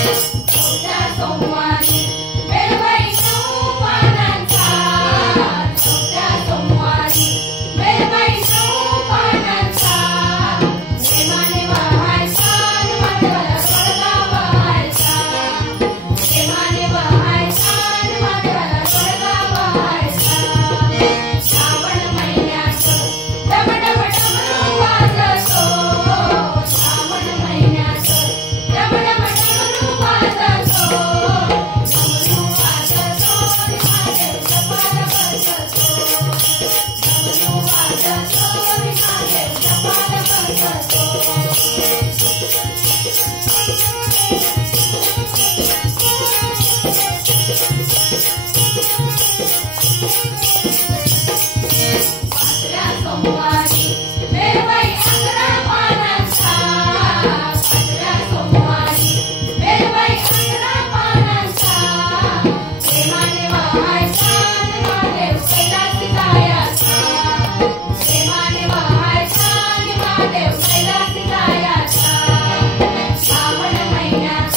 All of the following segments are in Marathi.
चौथ्या सोमवारी बेलवैष्णव पानांचा, चौथ्या सोमवारी बेलवैष्णव पानांचा, प्रेमाने वाहायचा महादेवाला सोडगा वाहायचा, प्रेमाने वाहायचा महादेवाला सोडगा वाहायचा. श्रावण महिन्यात डमडम डमरू वाजतो, श्रावण महिन्यात डमडम डमरू वाजतो, डमरू वाजतो महादेव जपाला बसतो, डमरू वाजतो महादेव जपाला बसतो. पाचव्या सोमवारी बेलवै 11 पानांचा, पाचव्या सोमवारी बेलवै 11 पानांचा, प्रेमाने वाहायचा महादेव कैलासी जायाचा, प्रेमाने वाहायचा महादेव कैलासी जायाचा. श्रावण महिन्यात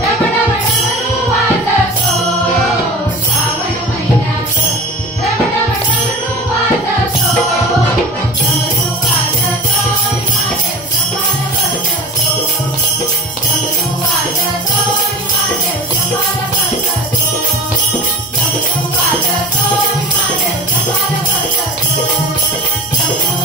डमडम डमरू वाजतो, श्रावण महिन्यात डमडम डमरू वाजतो, डमरू वाजतो महादेव जपाला बसतो, डमरू वाजतो महादेव जपाला बसतो, डमरू वाजतो महादेव जपाला बसतो, डमरू